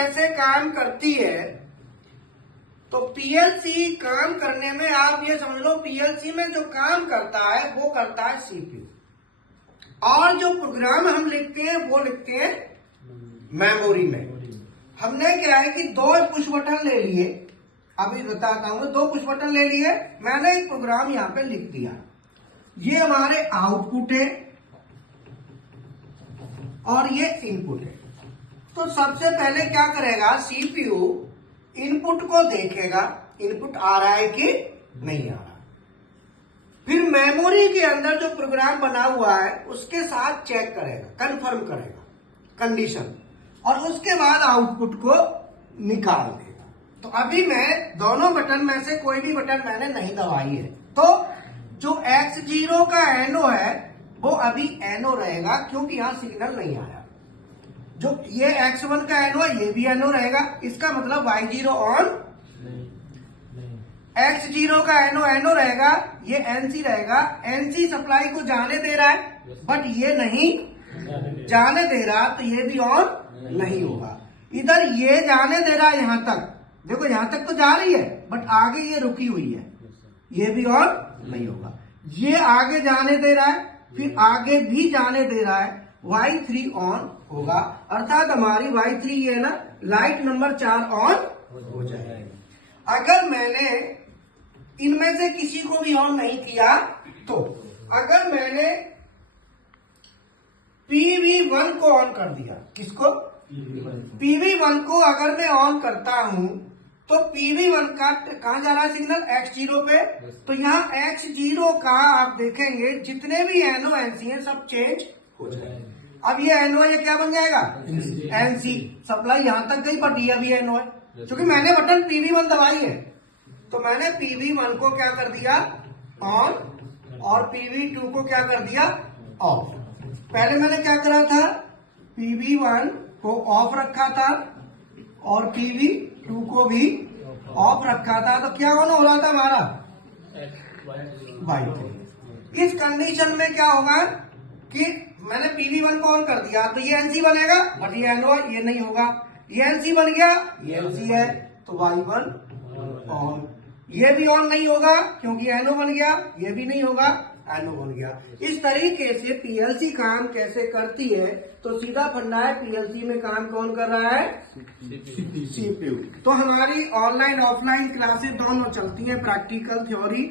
कैसे काम करती है, तो पीएलसी काम करने में आप ये समझ लो, पीएलसी में जो काम करता है वो करता है सीपीयू, और जो प्रोग्राम हम लिखते हैं वो लिखते हैं मेमोरी में। हमने क्या है कि दो पुश बटन ले लिए, अभी बताता हूं, दो पुश बटन ले लिए, मैंने एक प्रोग्राम यहां पे लिख दिया, ये हमारे आउटपुट है और ये इनपुट है। तो सबसे पहले क्या करेगा, सीपीयू इनपुट को देखेगा, इनपुट आ रहा है कि नहीं आ रहा, फिर मेमोरी के अंदर जो प्रोग्राम बना हुआ है उसके साथ चेक करेगा, कंफर्म करेगा कंडीशन, और उसके बाद आउटपुट को निकाल देगा। तो अभी मैं दोनों बटन में से कोई भी बटन मैंने नहीं दबाई है, तो जो X0 का एनो है वो अभी एनो रहेगा, क्योंकि यहां सिग्नल नहीं आया। जो ये X1 का एनो है ये भी एनो रहेगा, इसका मतलब Y0 ऑन, X0 का एनो एनो रहेगा, ये NC रहेगा, NC सप्लाई को जाने दे रहा है बट ये नहीं जाने दे रहा, तो ये भी ऑन नहीं होगा। इधर ये जाने दे रहा है, यहां तक देखो, यहां तक तो जा रही है बट आगे ये रुकी हुई है, ये भी ऑन नहीं होगा। ये आगे जाने दे रहा है, फिर आगे भी जाने दे रहा है, Y3 ऑन होगा, अर्थात हमारी Y3 ये ना लाइट नंबर 4 ऑन हो जाएगी। अगर मैंने इनमें से किसी को भी ऑन नहीं किया, तो अगर मैंने PV1 को ऑन कर दिया, किसको, PV1 को अगर मैं ऑन करता हूं तो PV1 का कहां जा रहा है सिग्नल, X0 पे, तो यहाँ X0 का आप देखेंगे जितने भी एनो एनसी है सब चेंज हो जाएगा। अब ये एनो है, ये क्या बन जाएगा, एनसी, सप्लाई यहां तक गई बट ये अभी एनो है, क्योंकि मैंने बटन PV1 दबाई है, तो मैंने PV1 को क्या कर दिया ऑन, और PV2 को क्या कर दिया ऑफ। पहले मैंने क्या करा था, PV1 को ऑफ रखा था और PV2 को भी ऑफ रखा था, तो क्या ऑन हो रहा था हमारा Y3। इस कंडीशन में क्या होगा कि मैंने PV1 को ऑन कर दिया तो ये NC बनेगा, बट ये एनो है, ये नहीं होगा, ये NC बन गया, ये NC है, तो Y1 ऑन, ये भी ऑन नहीं होगा क्योंकि एनो बन गया, ये भी नहीं होगा, एनो बन गया। इस तरीके से पीएलसी काम कैसे करती है, तो सीधा फंडा है, पीएलसी में काम कौन कर रहा है, सीपीयू। तो हमारी ऑनलाइन ऑफलाइन क्लासेस दोनों चलती हैं, प्रैक्टिकल थ्योरी